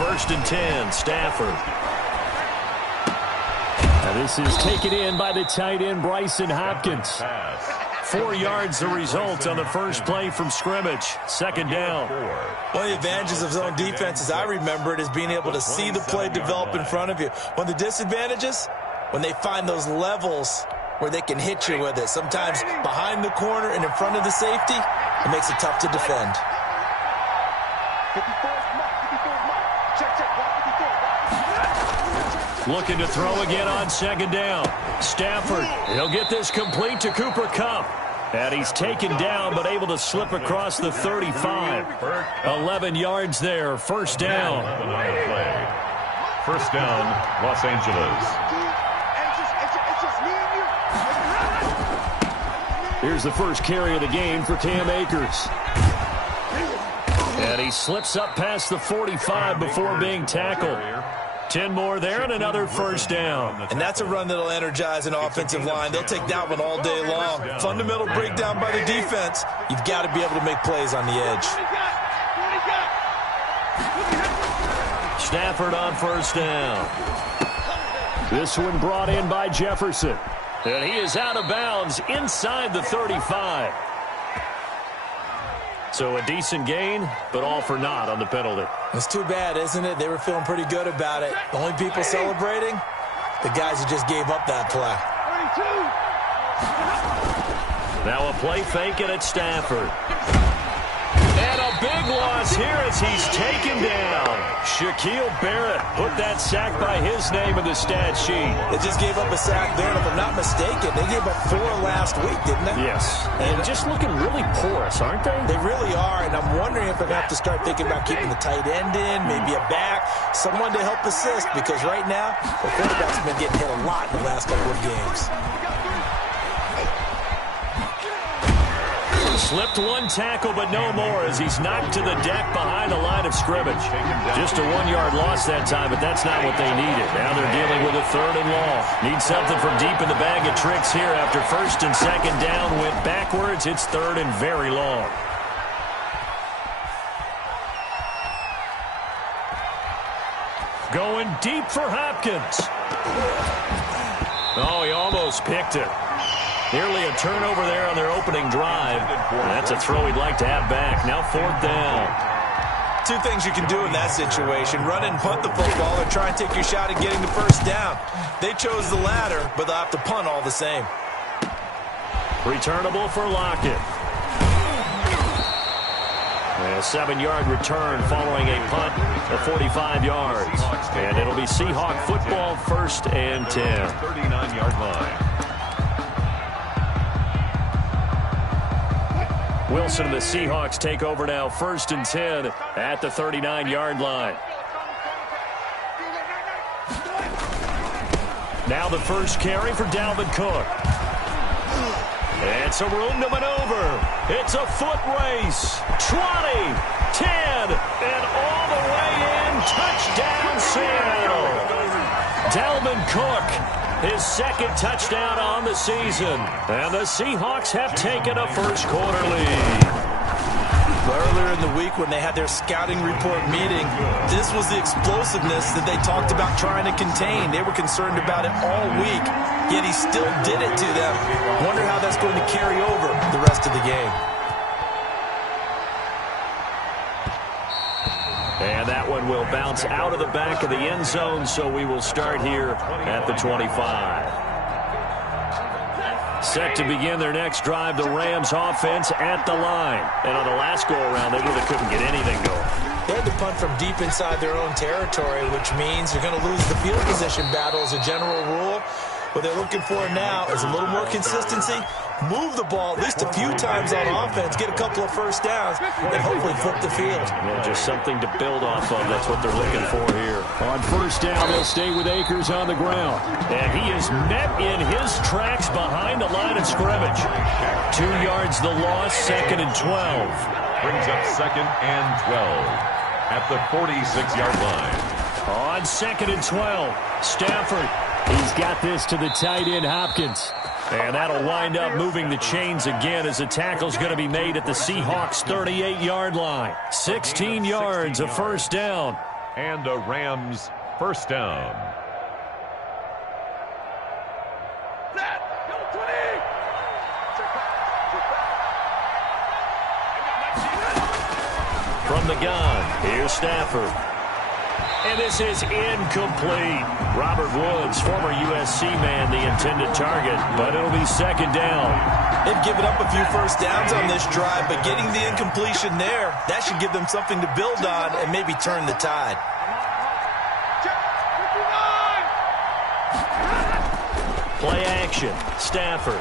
first and 10, Stafford. Now this is taken in by the tight end, Bryson Hopkins. 4 yards the result on the first play from scrimmage. Second down. One of the advantages of zone defense, as I remember it, is being able to see the play develop in front of you. One of the disadvantages, when they find those levels where they can hit you with it. Sometimes behind the corner and in front of the safety, it makes it tough to defend. Looking to throw again on second down. Stafford, he'll get this complete to Cooper Kupp. And he's taken down but able to slip across the 35. 11 yards there, first down. First down, Los Angeles. Here's the first carry of the game for Cam Akers. And he slips up past the 45 before being tackled. 10 more there and another first down. And that's a run that'll energize an offensive line. They'll take that one all day long. Fundamental breakdown by the defense. You've got to be able to make plays on the edge. Stafford on first down. This one brought in by Jefferson. And he is out of bounds inside the 35. So a decent gain, but all for naught on the penalty. It's too bad, isn't it? They were feeling pretty good about it. The only people celebrating, the guys who just gave up that play. Now a play fake and it's Stafford. And a big loss here as he's taken down. Shaquille Barrett put that sack by his name in the stat sheet. They just gave up a sack there, and if I'm not mistaken, they gave up 4 last week, didn't they? Yes. And just looking really porous, aren't they? They really are, and I'm wondering if they're going to have to start thinking about keeping the tight end in, maybe a back, someone to help assist, because right now, the quarterback's been getting hit a lot in the last couple of games. Slipped one tackle, but no more as he's knocked to the deck behind the line of scrimmage. Just a 1-yard loss that time, but that's not what they needed. Now they're dealing with a third and long. Need something from deep in the bag of tricks here after first and second down went backwards. It's third and very long. Going deep for Hopkins. Oh, he almost picked it. Nearly a turnover there on their opening drive. That's a throw he'd like to have back. Now fourth down. 2 things you can do in that situation. Run and punt the football or try and take your shot at getting the first down. They chose the latter, but they'll have to punt all the same. Returnable for Lockett. A 7-yard return following a punt of 45 yards. And it'll be Seahawk football, first and 10. 39-yard line. Wilson and the Seahawks take over now, first and 10 at the 39-yard line. Now the first carry for Dalvin Cook. It's a room to maneuver. It's a foot race. 20, 10, and all the way in. Touchdown, Seattle. Dalvin Cook. His second touchdown on the season. And the Seahawks have taken a first-quarter lead. Earlier in the week when they had their scouting report meeting, this was the explosiveness that they talked about trying to contain. They were concerned about it all week, yet he still did it to them. Wonder how that's going to carry over the rest of the game. And that one will bounce out of the back of the end zone, so we will start here at the 25. Set to begin their next drive, the Rams offense at the line. And on the last go-around, they really couldn't get anything going. They had to punt from deep inside their own territory, which means you're going to lose the field position battle as a general rule. What they're looking for now is a little more consistency, move the ball at least a few times on offense, get a couple of first downs, and hopefully flip the field. Yeah, just something to build off of. That's what they're looking for here. On first down, they'll stay with Akers on the ground. And he is met in his tracks behind the line of scrimmage. 2 yards the loss, second and 12. Brings up second and 12 at the 46-yard line. On second and 12, Stafford. He's got this to the tight end, Hopkins. And that'll wind up moving the chains again as the tackle's going to be made at the Seahawks' 38-yard line. 16 yards, a first down. And a Rams first down. From the gun, here's Stafford. And this is incomplete. Robert Woods, former USC man, the intended target, but it'll be second down. They've given up a few first downs on this drive, but getting the incompletion there, that should give them something to build on and maybe turn the tide. Play action, Stafford.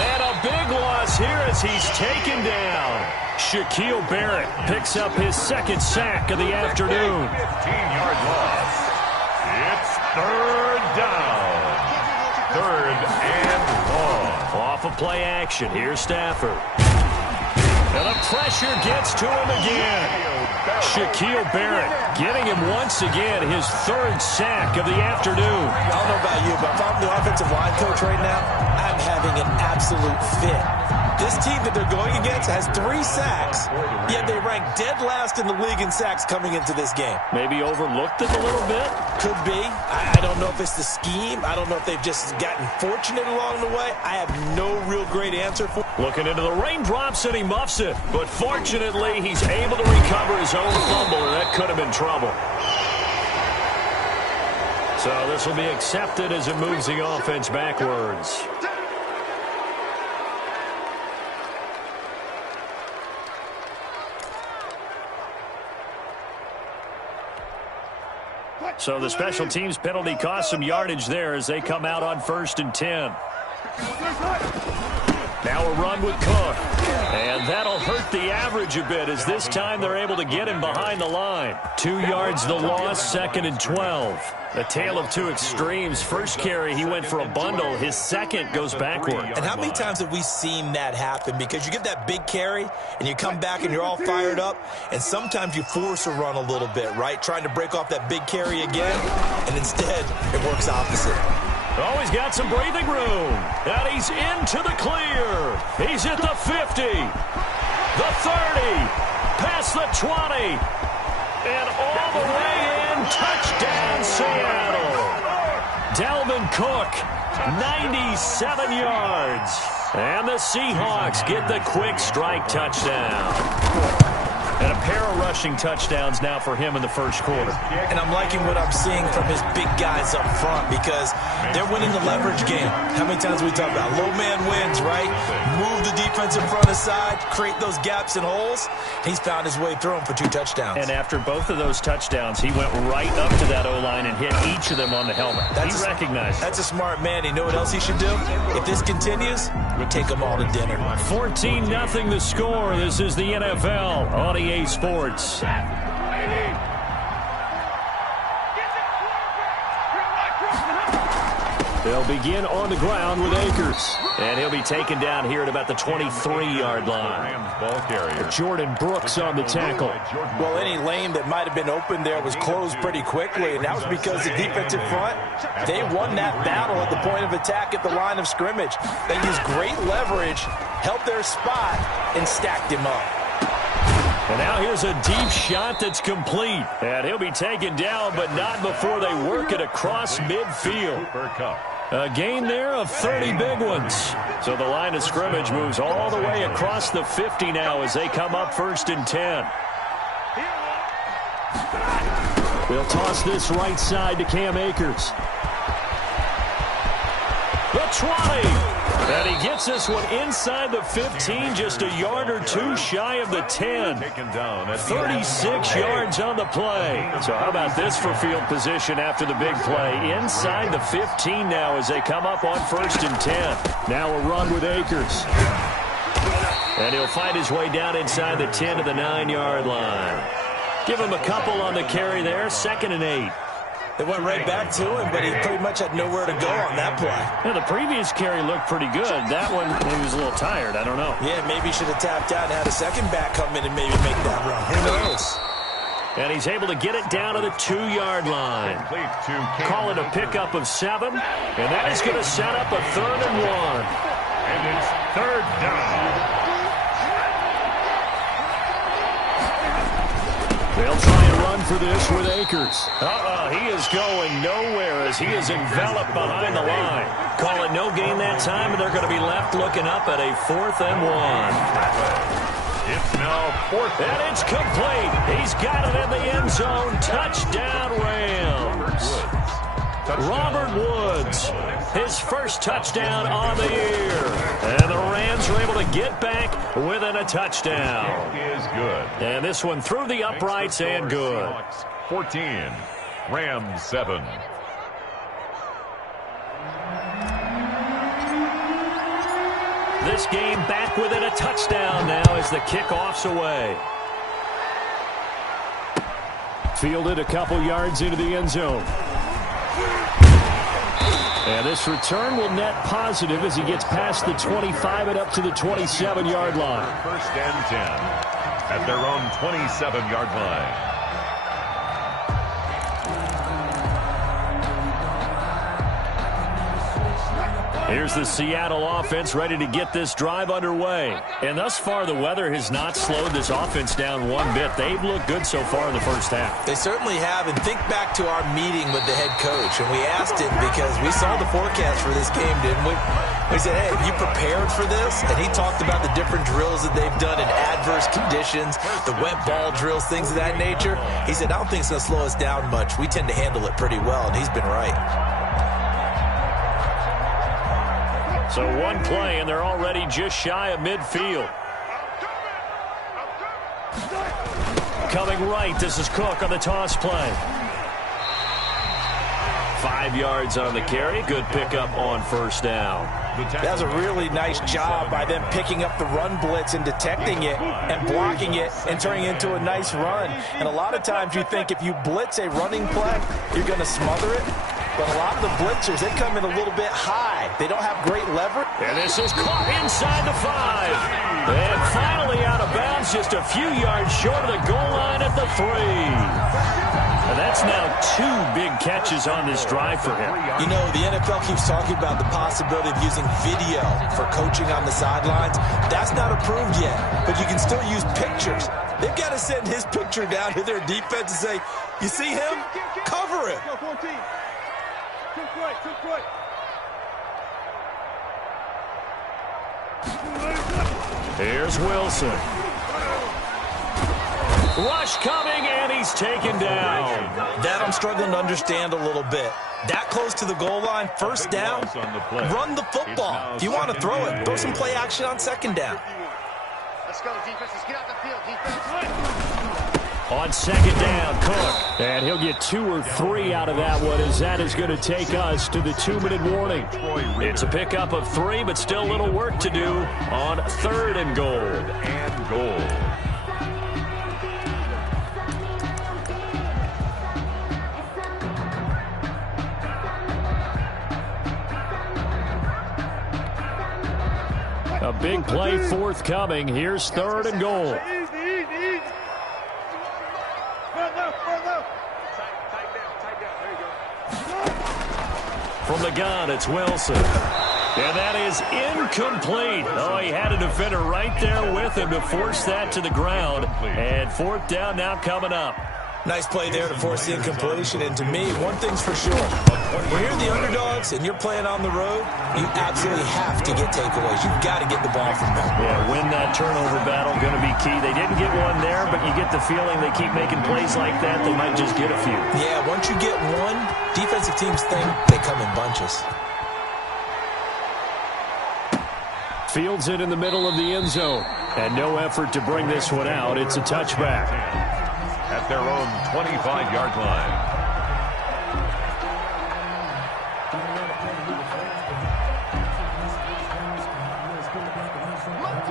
And a big loss here as he's taken down. Shaquille Barrett picks up his second sack of the afternoon. 15-yard loss. It's third down. Third and long. Off of play action, here's Stafford. And the pressure gets to him again. Shaquille Barrett getting him once again his third sack of the afternoon. I don't know about you, but if I'm the offensive line coach right now, I'm having an absolute fit. This team that they're going against has 3 sacks, yet they rank dead last in the league in sacks coming into this game. Maybe overlooked it a little bit? Could be. I don't know if it's the scheme. I don't know if they've just gotten fortunate along the way. I have no real great answer for it. Looking into the raindrops and he muffs it. But fortunately, he's able to recover his own fumble, and that could have been trouble. So this will be accepted as it moves the offense backwards. So the special teams penalty cost some yardage there as they come out on 1st and 10. Now a run with Cook. And that'll hurt the average a bit as this time they're able to get him behind the line. 2 yards the loss, 2nd and 12. A tale of two extremes. First carry, he went for a bundle. His second goes backward. And how many times have we seen that happen? Because you get that big carry, and you come back and you're all fired up, and sometimes you force a run a little bit, right? Trying to break off that big carry again, and instead it works opposite. Oh, he's got some breathing room. And he's into the clear. He's at the 50, the 30, past the 20, and all the way in. Touchdown, Seattle. Dalvin Cook, 97 yards. And the Seahawks get the quick strike touchdown. And a pair of rushing touchdowns now for him in the first quarter. And I'm liking what I'm seeing from his big guys up front because they're winning the leverage game. How many times we talk about low man wins, right? Move the defensive front aside, create those gaps and holes. He's found his way through them for 2 touchdowns. And after both of those touchdowns, he went right up to that O-line and hit each of them on the helmet. He recognized it. That's a smart man. You know what else he should do? If this continues, we'll take them all to dinner. 14-0 the score. This is the NFL on EA Sports. They'll begin on the ground with Akers. And he'll be taken down here at about the 23-yard line. Ball carrier. Jordan Brooks on the tackle. Well, any lane that might have been open there was closed pretty quickly, and that was because the defensive front, they won that battle at the point of attack at the line of scrimmage. They used great leverage, held their spot, and stacked him up. And now here's a deep shot that's complete. And he'll be taken down, but not before they work it across midfield. A gain there of 30 big ones. So the line of scrimmage moves all the way across the 50 now as they come up 1st and 10. They'll toss this right side to Cam Akers. The 20. And he gets this one inside the 15, just a yard or 2 shy of the 10. 36 yards on the play. So how about this for field position after the big play? Inside the 15 now as they come up on 1st and 10. Now a run with Akers. And he'll find his way down inside the 10 to the 9-yard line. Give him a couple on the carry there, 2nd and 8. They went right back to him, but he pretty much had nowhere to go on that play. Yeah, the previous carry looked pretty good. That one, he was a little tired. I don't know. Yeah, maybe he should have tapped out and had a second back come in and maybe make that run. Who knows? And he's able to get it down to the 2-yard line. Call it a pickup of 7. And that is going to set up a 3rd and 1. And it's 3rd down. They'll try and run for this with Akers. He is going nowhere as he is enveloped behind the line. Call it no gain that time, and they're going to be left looking up at a 4th and 1. It's now 4th. And it's complete. He's got it in the end zone. Touchdown, Rams. Robert Woods, his first touchdown on the year. And the Rams are able to get back within a touchdown. Is good. And this one through the uprights and good. Seahawks 14, Rams 7. This game back within a touchdown now as the kickoff's away. Fielded a couple yards into the end zone. And this return will net positive as he gets past the 25 and up to the 27-yard line. 1st and 10 at their own 27-yard line. Here's the Seattle offense ready to get this drive underway. And thus far, the weather has not slowed this offense down one bit. They've looked good so far in the first half. They certainly have. And think back to our meeting with the head coach. And we asked him because we saw the forecast for this game, didn't we? We said, hey, have you prepared for this? And he talked about the different drills that they've done in adverse conditions, the wet ball drills, things of that nature. He said, I don't think it's going to slow us down much. We tend to handle it pretty well, and he's been right. So one play, and they're already just shy of midfield. Coming right, this is Cook on the toss play. 5 yards on the carry. Good pickup on 1st down. That was a really nice job by them picking up the run blitz and detecting it and blocking it and turning it into a nice run. And a lot of times you think if you blitz a running play, you're going to smother it. But a lot of the blitzers, they come in a little bit high. They don't have great leverage. And this is caught inside the 5. And finally out of bounds, just a few yards short of the goal line at the 3. And that's now 2 big catches on this drive for him. You know, the NFL keeps talking about the possibility of using video for coaching on the sidelines. That's not approved yet, but you can still use pictures. They've got to send his picture down to their defense and say, you see him? Cover it. Here's Wilson. Rush coming, and he's taken down. That I'm struggling to understand a little bit. That close to the goal line, 1st down, run the football. If you want to throw it, throw some play action on 2nd down. Let's go, defense. Let's get out the field, defense. On 2nd down, Cook. And he'll get 2 or 3 out of that one as that is going to take us to the 2-minute warning. It's a pickup of 3, but still a little work to do on 3rd and goal. And goal. A big play forthcoming. Here's 3rd and goal. From the gun, it's Wilson. And that is incomplete. Oh, he had a defender right there with him to force that to the ground. And 4th down now coming up. Nice play there to force the incompletion. And to me, one thing's for sure. When you're the underdogs and you're playing on the road, you absolutely have to get takeaways. You've got to get the ball from them. Yeah, win that turnover battle, going to be key. They didn't get one there, but you get the feeling they keep making plays like that, they might just get a few. Yeah, once you get one, defensive teams think they come in bunches. Fields it in the middle of the end zone. And no effort to bring this one out. It's a touchback. At their own 25-yard line.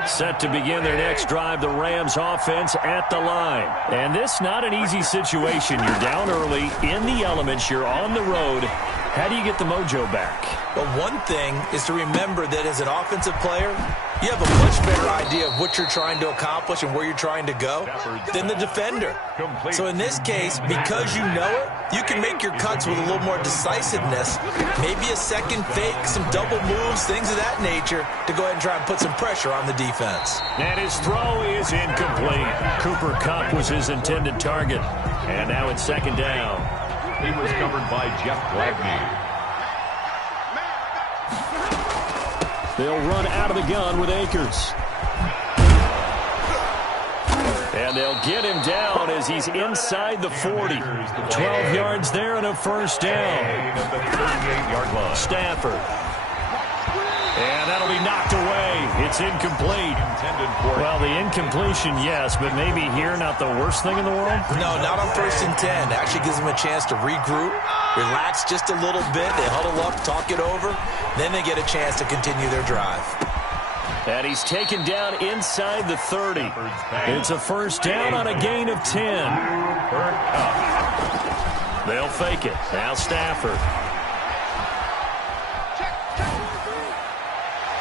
Set to begin their next drive, the Rams offense at the line. And this not an easy situation. You're down early, in the elements, you're on the road, How do you get the mojo back? Well, one thing is to remember that as an offensive player, you have a much better idea of what you're trying to accomplish and where you're trying to go than the defender. So in this case, because you know it, you can make your cuts with a little more decisiveness, maybe a second fake, some double moves, things of that nature, to go ahead and try and put some pressure on the defense. And his throw is incomplete. Cooper Kupp was his intended target. And now it's second down. He was covered by Jeff Gladney. They'll run out of the gun with Akers. And they'll get him down as he's inside the 40. 12 yards there and a first down. At the 38-yard line. Stafford. And that'll be knocked away. It's incomplete. Well, the incompletion, yes, but maybe here not the worst thing in the world? No, not on 1st and 10. It actually gives them a chance to regroup, relax just a little bit. They huddle up, talk it over. Then they get a chance to continue their drive. And he's taken down inside the 30. It's a first down on a gain of 10. They'll fake it. Now Stafford.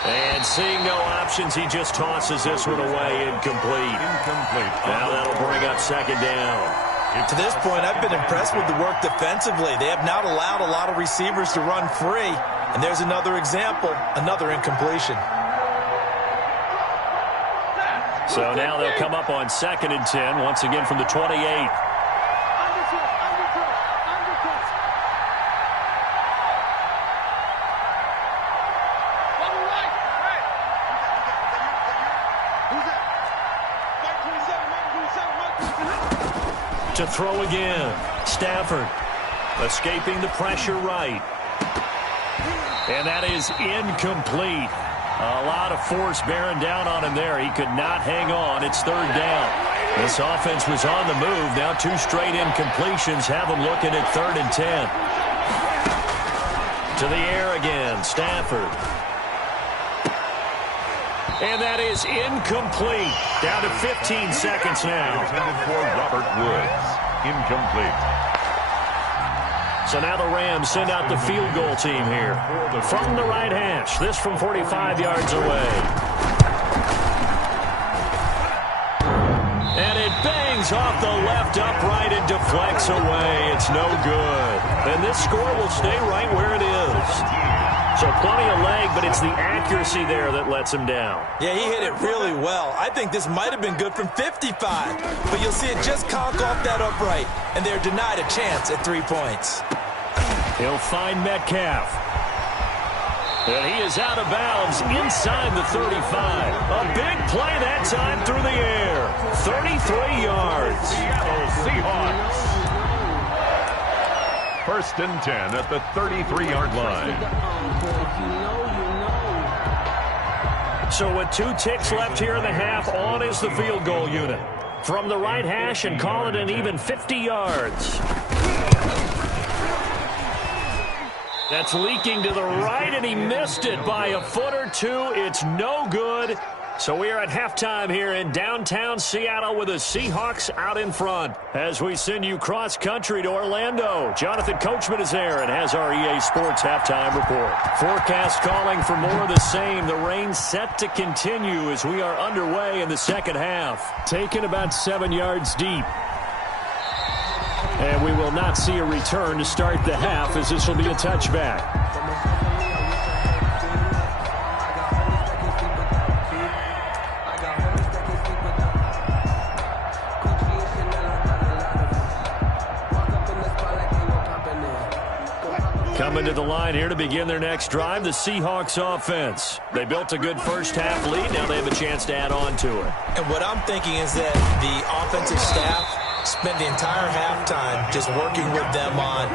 And seeing no options, he just tosses this one away. Incomplete. Now that'll bring up second down. To this point, I've been impressed with the work defensively. They have not allowed a lot of receivers to run free. And there's another example, another incompletion. So now they'll come up on 2nd and 10, once again from the 28. To throw again. Stafford escaping the pressure right. And that is incomplete. A lot of force bearing down on him there. He could not hang on. It's third down. This offense was on the move. Now 2 straight incompletions have them looking at 3rd and 10. To the air again. Stafford. And that is incomplete. Down to 15 seconds now. Intended for Robert Woods. Incomplete. So now the Rams send out the field goal team here. From the right hash. This from 45 yards away. And it bangs off the left upright and deflects away. It's no good. And this score will stay right where it is. So plenty of leg, but it's the accuracy there that lets him down. Yeah, he hit it really well. I think this might have been good from 55, but you'll see it just conk off that upright, and they're denied a chance at 3 points. He'll find Metcalf. And he is out of bounds inside the 35. A big play that time through the air. 33 yards. Seattle Seahawks. 1st and 10 at the 33-yard line. So with 2 ticks left here in the half, on is the field goal unit. From the right hash and call it an even 50 yards. That's leaking to the right, and he missed it by a foot or 2. It's no good. So we are at halftime here in downtown Seattle with the Seahawks out in front. As we send you cross-country to Orlando, Jonathan Coachman is there and has our EA Sports halftime report. Forecast calling for more of the same. The rain set to continue as we are underway in the second half. Taken about 7 yards deep. And we will not see a return to start the half, as this will be a touchback. Coming to the line here to begin their next drive, the Seahawks offense. They built a good first half lead. Now they have a chance to add on to it. And what I'm thinking is that the offensive staff spent the entire halftime just working with them on,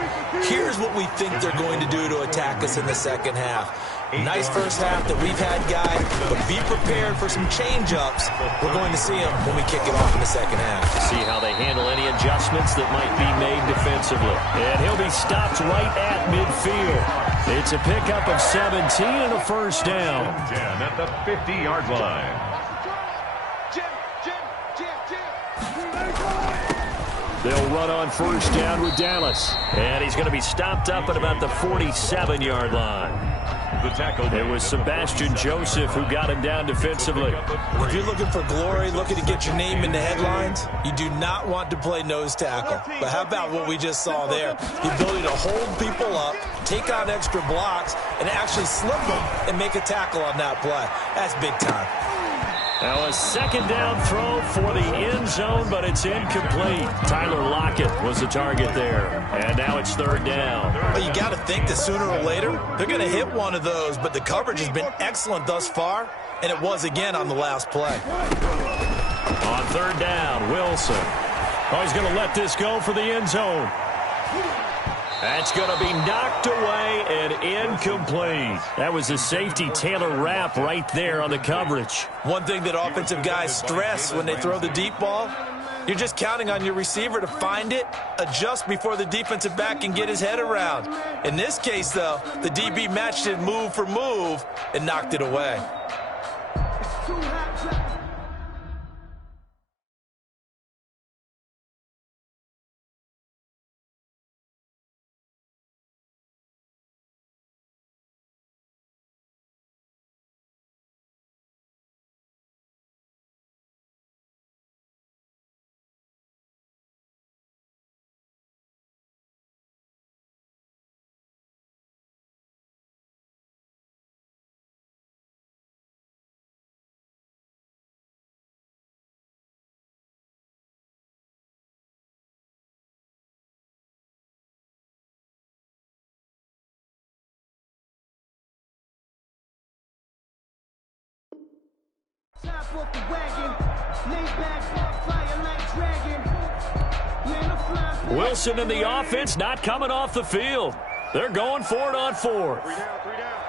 here's what we think they're going to do to attack us in the second half. Nice first half that we've had, guys, but be prepared for some change-ups. We're going to see them when we kick it off in the second half. See how they handle any adjustments that might be made defensively. And he'll be stopped right at midfield. It's a pickup of 17 and a first down. 10 at the 50-yard line. They'll run on first down with Dallas. And he's going to be stopped up at about the 47-yard line. It was Sebastian Joseph who got him down defensively. If you're looking for glory, looking to get your name in the headlines, you do not want to play nose tackle. But how about what we just saw there? The ability to hold people up, take on extra blocks, and actually slip them and make a tackle on that play. That's big time. Now a second down throw for the end zone, but it's incomplete. Tyler Lockett was the target there. And now it's third down. Well, you got to think that sooner or later, they're going to hit one of those, but the coverage has been excellent thus far, and it was again on the last play. On third down, Wilson. Oh, he's going to let this go for the end zone. That's going to be knocked away and incomplete. That was a safety Taylor Rapp right there on the coverage. One thing that offensive guys stress when they throw the deep ball, you're just counting on your receiver to find it, adjust before the defensive back can get his head around. In this case, though, the DB matched it move for move and knocked it away. Wilson and the offense not coming off the field. They're going for it on fourth. Three down.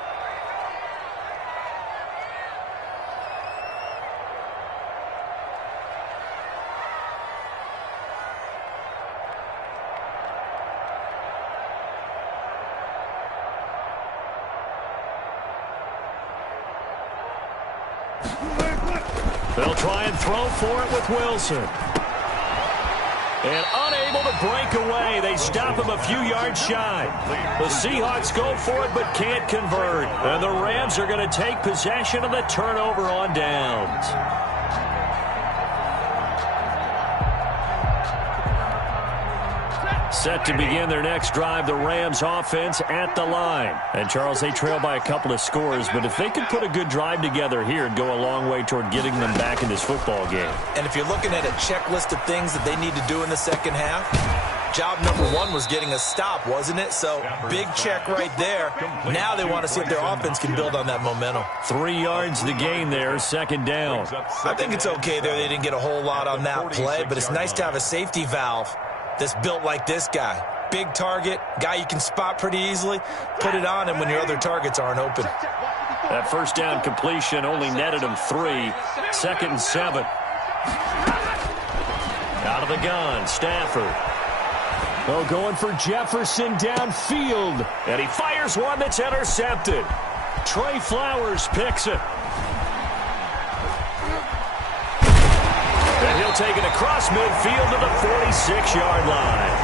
They'll try and throw for it with Wilson. And unable to break away. They stop him a few yards shy. The Seahawks go for it but can't convert. And the Rams are going to take possession of the turnover on downs. Set to begin their next drive, the Rams offense at the line. And, Charles, they trail by a couple of scores, but if they could put a good drive together here, it'd go a long way toward getting them back in this football game. And if you're looking at a checklist of things that they need to do in the second half, job number one was getting a stop, wasn't it? So, big check right there. Now they want to see if their offense can build on that momentum. 3 yards the gain there, second down. I think it's okay there. They didn't get a whole lot on that play, but it's nice to have a safety valve that's built like this guy. Big target, guy you can spot pretty easily. Put it on him when your other targets aren't open. That first down completion only netted him 3. Second and 7. Out of the gun, Stafford. Oh, going for Jefferson downfield. And he fires one that's intercepted. Trey Flowers picks it. And he'll take it across midfield to the 46-yard line.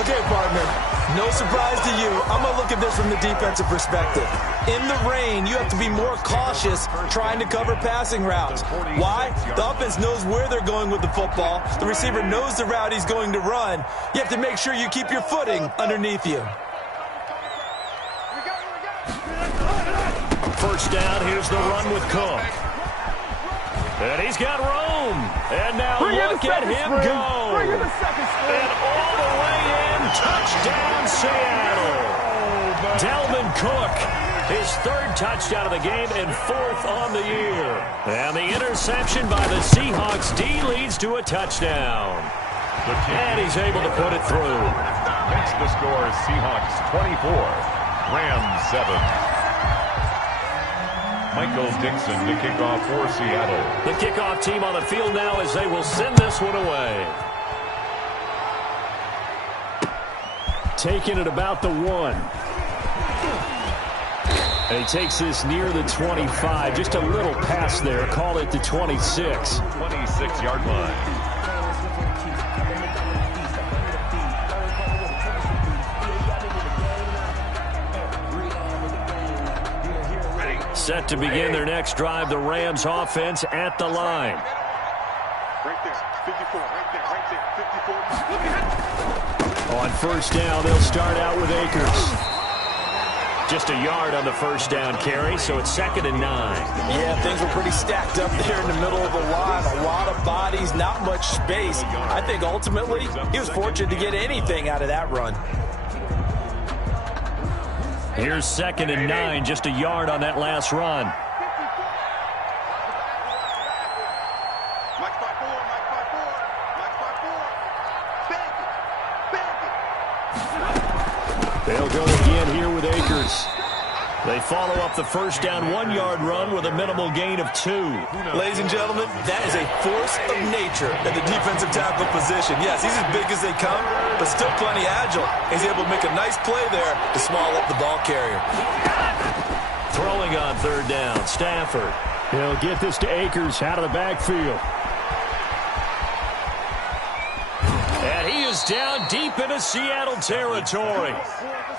Okay, partner, no surprise to you. I'm going to look at this from the defensive perspective. In the rain, you have to be more cautious trying to cover passing routes. Why? The offense knows where they're going with the football. The receiver knows the route he's going to run. You have to make sure you keep your footing underneath you. First down, here's the run with Cook. And he's got room. And now look at him go. And all the way in, touchdown Seattle. Dalvin Cook, his 3rd touchdown of the game and 4th on the year. And the interception by the Seahawks D leads to a touchdown. And he's able to put it through. Makes the score Seahawks 24, Rams 7. Michael Dixon to kick off for Seattle. The kickoff team on the field now as they will send this one away. Taking it about the 1. And he takes this near the 25. Just a little pass there. Call it the 26. 26-yard line. Set to begin their next drive, the Rams offense at the line. Right there, 54, right there, 54. On first down, they'll start out with Akers. Just a yard on the first down carry, so it's 2nd and 9. Yeah, things were pretty stacked up there in the middle of the line. A lot of bodies, not much space. I think ultimately he was fortunate to get anything out of that run. Here's 2nd and 9, just a yard on that last run. Mike 5-4, Mike 5-4, Mike 5-4. Bang it, bang it. They'll go again here with Akers. They follow up the first down 1-yard run with a minimal gain of 2. Ladies and gentlemen, that is a force of nature at the defensive tackle position. Yes, he's as big as they come, but still plenty agile. He's able to make a nice play there to small up the ball carrier. Throwing on 3rd down, Stafford. He'll get this to Akers out of the backfield. And he is down deep into Seattle territory.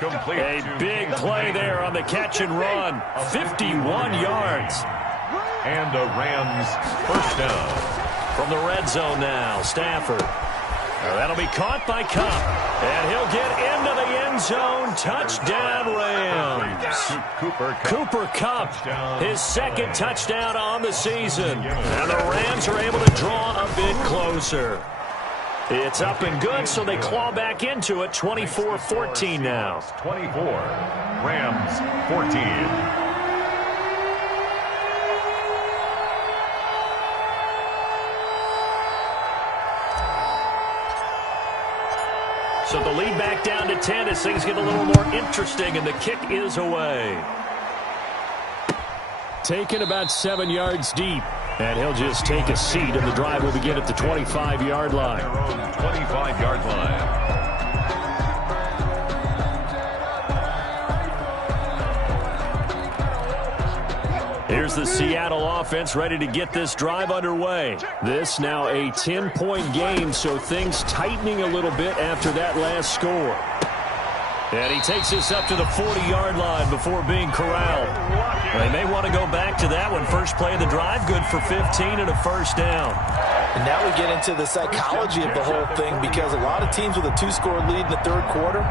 A big play there on the catch and run. 51 yards. And a Rams first down. From the red zone now, Stafford. That'll be caught by Kupp. And he'll get into the end zone. Touchdown, Rams. Cooper Kupp, his 2nd touchdown on the season. And the Rams are able to draw a bit closer. It's up and good, so they claw back into it. 24-14 now. 24. Rams 14. So the lead back down to 10 as things get a little more interesting, and the kick is away. Taken about 7 yards deep. And he'll just take a seat, and the drive will begin at the 25-yard line. 25-yard line. Here's the Seattle offense ready to get this drive underway. This now a 10-point game, so things tightening a little bit after that last score. And he takes this up to the 40-yard line before being corralled. They may want to go back to that one. First play of the drive, good for 15 and a first down. And now we get into the psychology of the whole thing, because a lot of teams with a 2-score lead in the 3rd quarter,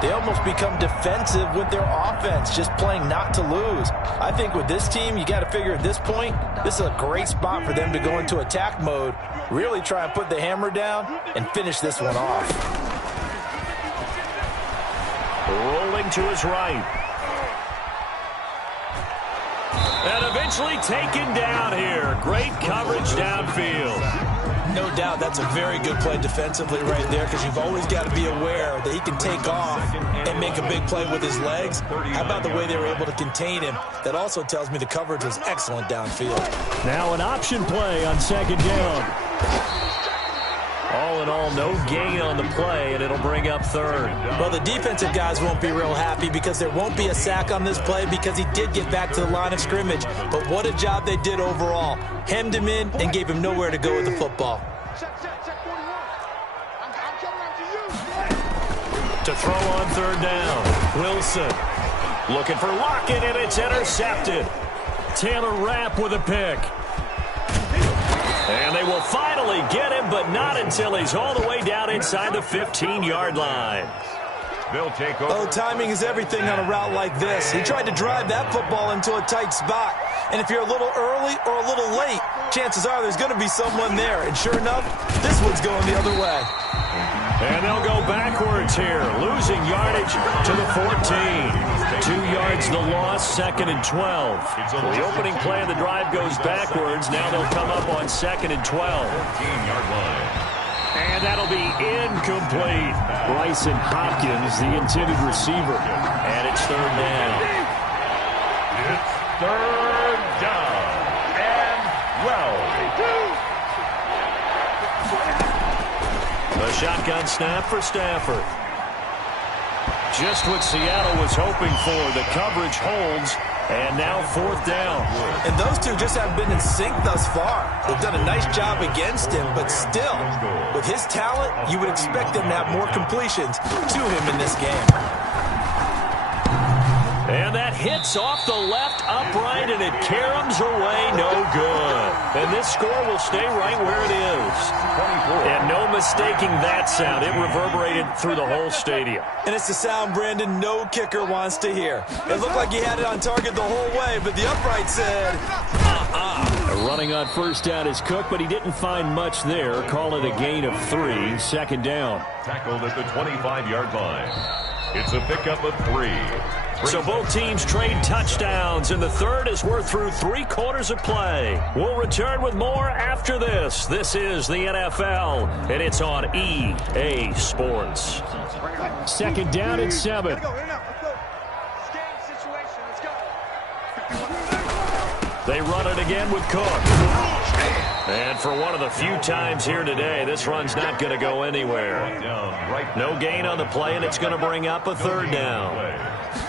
they almost become defensive with their offense, just playing not to lose. I think with this team, you got to figure at this point, this is a great spot for them to go into attack mode, really try and put the hammer down and finish this one off. Rolling to his right. And eventually taken down here. Great coverage downfield. No doubt that's a very good play defensively right there, because you've always got to be aware that he can take off and make a big play with his legs. How about the way they were able to contain him? That also tells me the coverage was excellent downfield. Now an option play on 2nd down. All in all, no gain on the play, and it'll bring up 3rd. Well, the defensive guys won't be real happy because there won't be a sack on this play, because he did get back to the line of scrimmage. But what a job they did overall. Hemmed him in and gave him nowhere to go with the football. Check 41. I'm coming after you. To throw on 3rd down, Wilson. Looking for Lockett, and it's intercepted. Taylor Rapp with a pick. And they will finally get him, but not until he's all the way down inside the 15-yard line. They'll take over. Oh, timing is everything on a route like this. He tried to drive that football into a tight spot. And if you're a little early or a little late, chances are there's going to be someone there. And sure enough, this one's going the other way. And they'll go backwards here, losing yardage to the 14. 2 yards the loss, 2nd and 12. The opening play of the drive goes backwards. Now they'll come up on 2nd and 12. 14-yard line. And that'll be incomplete. Bryson Hopkins, the intended receiver. And it's 3rd down. It's 3rd down. And well. A shotgun snap for Stafford. Just what Seattle was hoping for. The coverage holds, and now 4th down. And those two just haven't been in sync thus far. They've done a nice job against him, but still, with his talent, you would expect them to have more completions to him in this game. And that hits off the left upright, and it caroms away, no good. And this score will stay right where it is. 24. And no mistaking that sound. It reverberated through the whole stadium. And it's the sound, Brandon, no kicker wants to hear. It looked like he had it on target the whole way, but the upright said, Running on first down is Cook, but he didn't find much there. Call it a gain of 3, second down. Tackled at the 25-yard line. It's a pickup of 3. So both teams trade touchdowns, and the third as we're through 3 quarters of play. We'll return with more after this. This is the NFL, and it's on EA Sports. Second down and 7. They run it again with Cook. And for one of the few times here today, this run's not going to go anywhere. No gain on the play, and it's going to bring up a third down.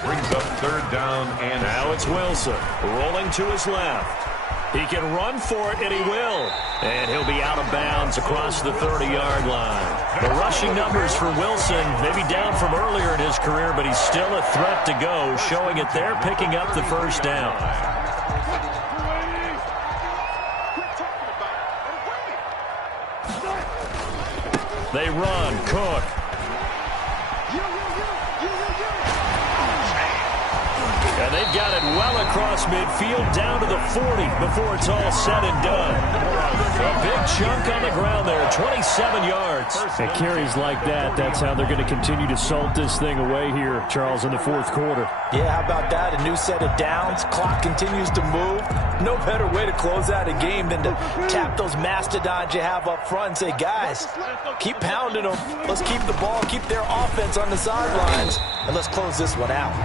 Brings up third down, and now it's Wilson rolling to his left. He can run for it, and he will. And he'll be out of bounds across the 30-yard line. The rushing numbers for Wilson maybe down from earlier in his career, but he's still a threat to go, showing it there, picking up the first down. They run. Cook. And they've got it well across midfield down to the 40 before it's all said and done. A big chunk on the ground there, 27 yards. At carries like that, that's how they're going to continue to salt this thing away here, Charles, in the fourth quarter. Yeah, how about that? A new set of downs. Clock continues to move. No better way to close out a game than to tap those mastodons you have up front and say, guys, keep pounding them. Let's keep the ball, keep their offense on the sidelines, and let's close this one out.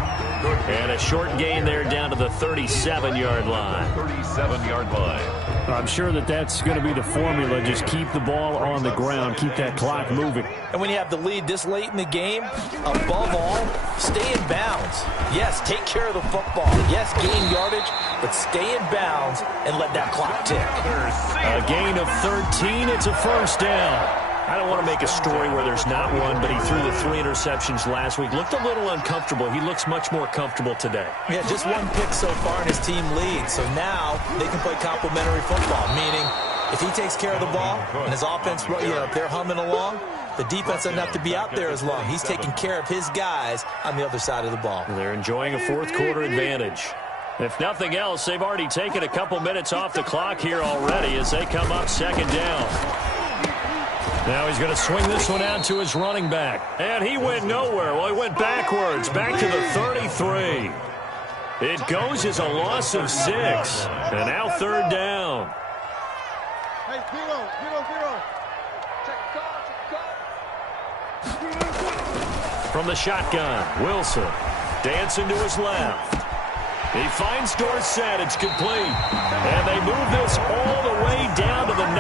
And a short gain there down to the 37-yard line. 37-yard line. I'm sure that's going to be the formula. Just keep the ball on the ground. Keep that clock moving. And when you have the lead this late in the game, above all, stay in bounds. Yes, take care of the football. Yes, gain yardage, but stay in bounds and let that clock tick. A gain of 13. It's a first down. I don't want to make a story where there's not one, but he threw the 3 interceptions last week. Looked a little uncomfortable. He looks much more comfortable today. Yeah, just one pick so far and his team leads. So now they can play complementary football, meaning if he takes care of the ball and his offense, if they're humming along, the defense doesn't have to be out there as long. He's taking care of his guys on the other side of the ball. They're enjoying a fourth quarter advantage. If nothing else, they've already taken a couple minutes off the clock here already as they come up second down. Now he's going to swing this one out to his running back. And he went nowhere. Well, he went backwards, back to the 33. It goes as a loss of 6. And now third down. Hey, zero. From the shotgun, Wilson dancing to his left. He finds Dorsett. It's complete. And they move this all the way down to the 9.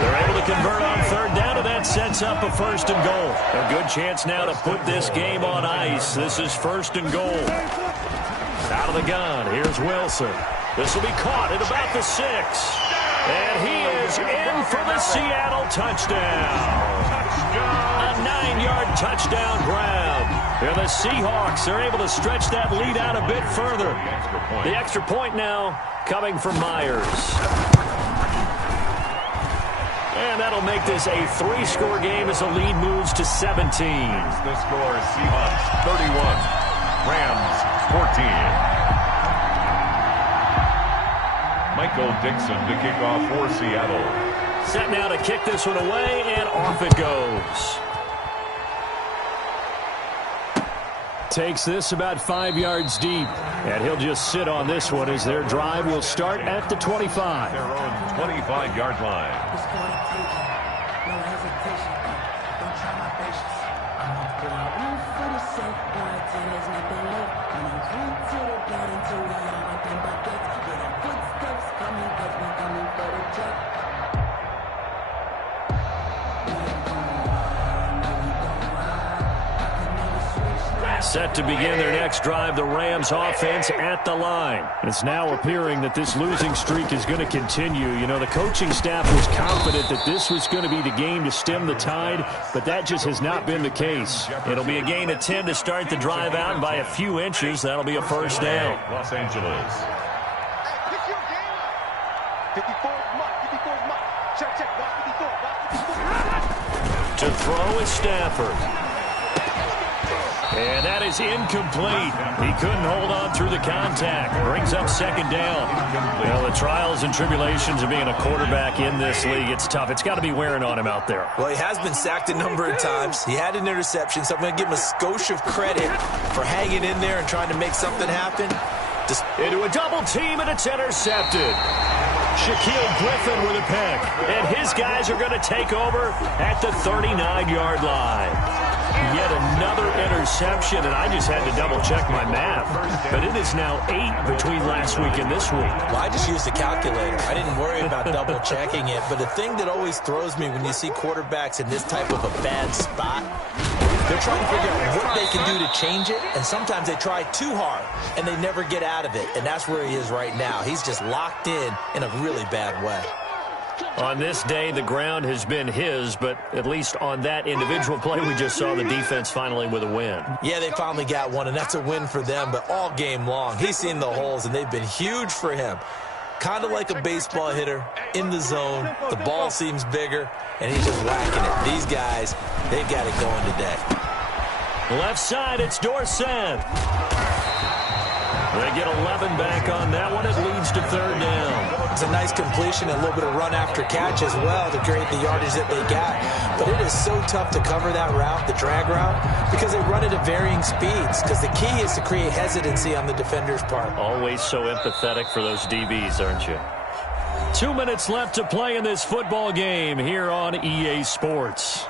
They're able to convert on third down, and that sets up a first and goal. A good chance now to put this game on ice. This is first and goal. Out of the gun, here's Wilson. This will be caught at about the 6. And he is in for the Seattle touchdown. A 9-yard touchdown grab. And the Seahawks are able to stretch that lead out a bit further. The extra point now coming from Myers. And that'll make this a 3-score game as the lead moves to 17. The score, Seahawks 31, Rams 14. Michael Dixon to kick off for Seattle. Set now to kick this one away, and off it goes. Takes this about 5 yards deep, and he'll just sit on this one as their drive will start at the 25. Their own 25-yard line. set to begin their next drive. The Rams offense at the line. It's now appearing that this losing streak is going to continue. You know, the coaching staff was confident that this was going to be the game to stem the tide, but that just has not been the case. It'll be a gain of 10 to start the drive out, and by a few inches, that'll be a first down. Los Angeles. Pick your game up. 54 mark. 54 mark. Check, check. Mark 54. Mark 54. To throw is Stafford. And that is incomplete. He couldn't hold on through the contact. Brings up second down. Well, the trials and tribulations of being a quarterback in this league, it's tough. It's got to be wearing on him out there. Well, he has been sacked a number of times. He had an interception, so I'm going to give him a skosh of credit for hanging in there and trying to make something happen. Into a double team, and it's intercepted. Shaquille Griffin with a pick. And his guys are going to take over at the 39-yard line. Yet another interception, and I just had to double-check my math. But it is now 8 between last week and this week. Well, I just used a calculator. I didn't worry about double-checking it. But the thing that always throws me when you see quarterbacks in this type of a bad spot, they're trying to figure out what they can do to change it, and sometimes they try too hard, and they never get out of it. And that's where he is right now. He's just locked in a really bad way. On this day, the ground has been his, but at least on that individual play, we just saw the defense finally with a win. Yeah, they finally got one, and that's a win for them, but all game long, he's seen the holes, and they've been huge for him. Kind of like a baseball hitter in the zone. The ball seems bigger, and he's just whacking it. These guys, they've got it going today. Left side, it's Dorsett. They get 11 back on that one. It leads to third down. It's a nice completion and a little bit of run after catch as well to create the yardage that they got. But it is so tough to cover that route, the drag route, because they run it at varying speeds. Because the key is to create hesitancy on the defender's part. Always so empathetic for those DBs, aren't you? 2 minutes left to play in this football game here on EA Sports.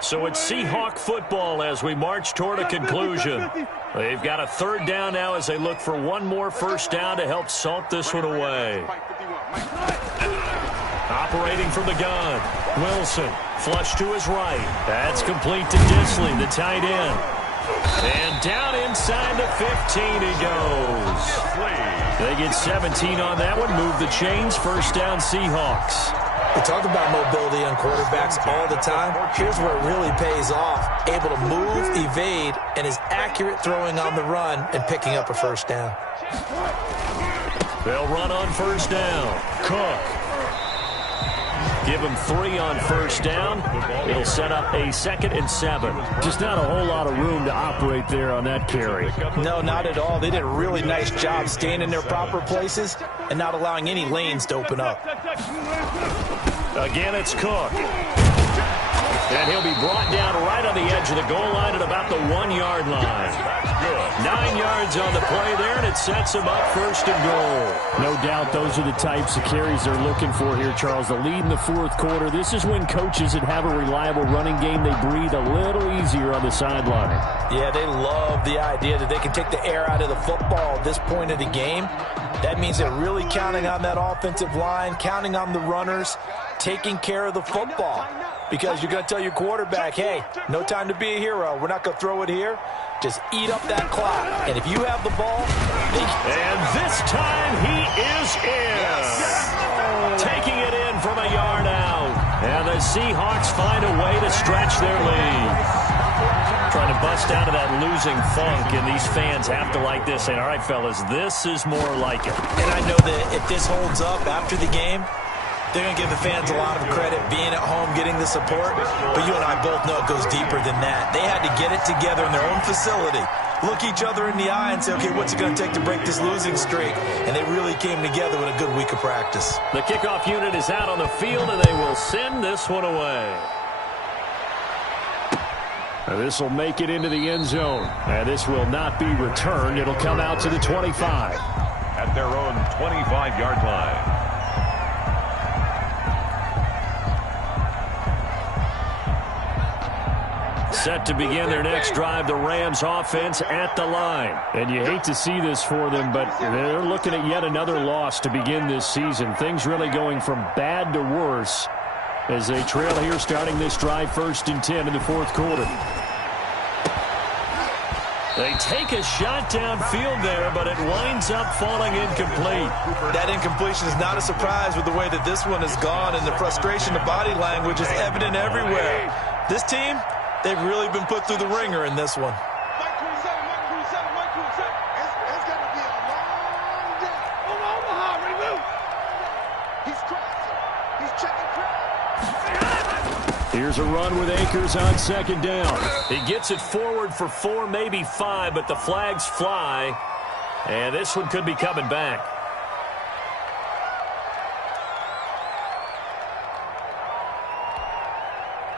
So it's Seahawk football as we march toward a conclusion. They've got a third down now as they look for one more first down to help salt this one away. Operating from the gun, Wilson, flush to his right. That's complete to Disley, the tight end. And down inside the 15 he goes. They get 17 on that one, move the chains, first down Seahawks. We talk about mobility on quarterbacks all the time. Here's where it really pays off. Able to move, evade, and is accurate throwing on the run and picking up a first down. They'll run on first down. Cook. Give him 3 on first down. It'll set up a 2nd and 7. Just not a whole lot of room to operate there on that carry. No, not at all. They did a really nice job staying in their proper places and not allowing any lanes to open up. Again, it's Cook. And he'll be brought down right on the edge of the goal line at about the 1-yard line. 9 yards on the play there, and it sets him up first and goal. No doubt those are the types of carries they're looking for here, Charles. The lead in the fourth quarter. This is when coaches that have a reliable running game, they breathe a little easier on the sideline. Yeah, they love the idea that they can take the air out of the football at this point of the game. That means they're really counting on that offensive line, counting on the runners, taking care of the football. Because you're going to tell your quarterback, hey, no time to be a hero. We're not going to throw it here. Just eat up that clock. And if you have the ball, and this time he is in. Taking it in from a yard out. And the Seahawks find a way to stretch their lead. Trying to bust out of that losing funk, and these fans have to like this. And all right, fellas, this is more like it. And I know that if this holds up after the game, they're going to give the fans a lot of credit being at home, getting the support. But you and I both know it goes deeper than that. They had to get it together in their own facility, look each other in the eye and say, okay, what's it going to take to break this losing streak? And they really came together with a good week of practice. The kickoff unit is out on the field, and they will send this one away. This will make it into the end zone. And this will not be returned. It'll come out to the 25. At their own 25-yard line. Set to begin their next drive, the Rams offense at the line. And you hate to see this for them, but they're looking at yet another loss to begin this season. Things really going from bad to worse as they trail here starting this drive 1st and 10 in the 4th quarter. They take a shot downfield there, but it winds up falling incomplete. That incompletion is not a surprise with the way that this one has gone, and the frustration of body language is evident everywhere. This team, they've really been put through the ringer in this one. It's going to be a long day. Omaha, ready, move. He's crossing. He's checking crowd. Here's a run with Akers on 2nd down. He gets it forward for 4, maybe 5, but the flags fly. And this one could be coming back.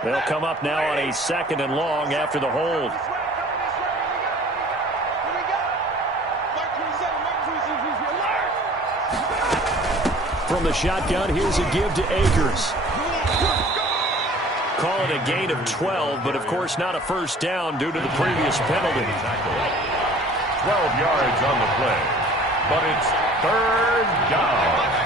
They'll come up now on a 2nd and long after the hold. From the shotgun, here's a give to Akers. Call it a gain of 12, but of course not a first down due to the previous penalty. 12 yards on the play, but it's 3rd down.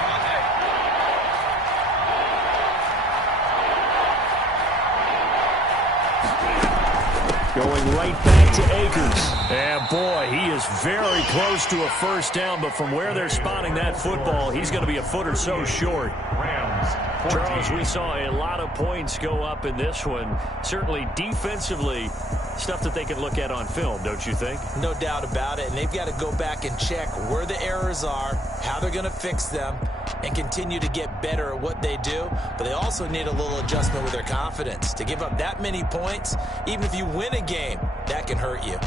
Going right back to Akers. And boy, he is very close to a first down, but from where they're spotting that football, he's going to be a foot or so short. Rams 14. Charles, we saw a lot of points go up in this one. Certainly defensively, stuff that they can look at on film, don't you think? No doubt about it, and they've got to go back and check where the errors are, how they're going to fix them, and continue to get better at what they do. But they also need a little adjustment with their confidence. To give up that many points, even if you win a game, that can hurt you.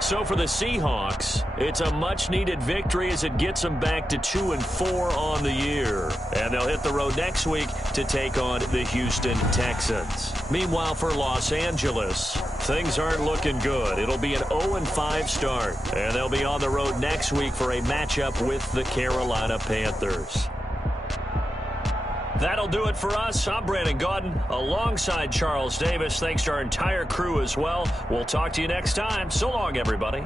So for the Seahawks, it's a much-needed victory as it gets them back to 2-4 on the year. And they'll hit the road next week to take on the Houston Texans. Meanwhile, for Los Angeles, things aren't looking good. It'll be an 0-5 start, and they'll be on the road next week for a matchup with the Carolina Panthers. That'll do it for us. I'm Brandon Gaudin alongside Charles Davis. Thanks to our entire crew as well. We'll talk to you next time. So long, everybody.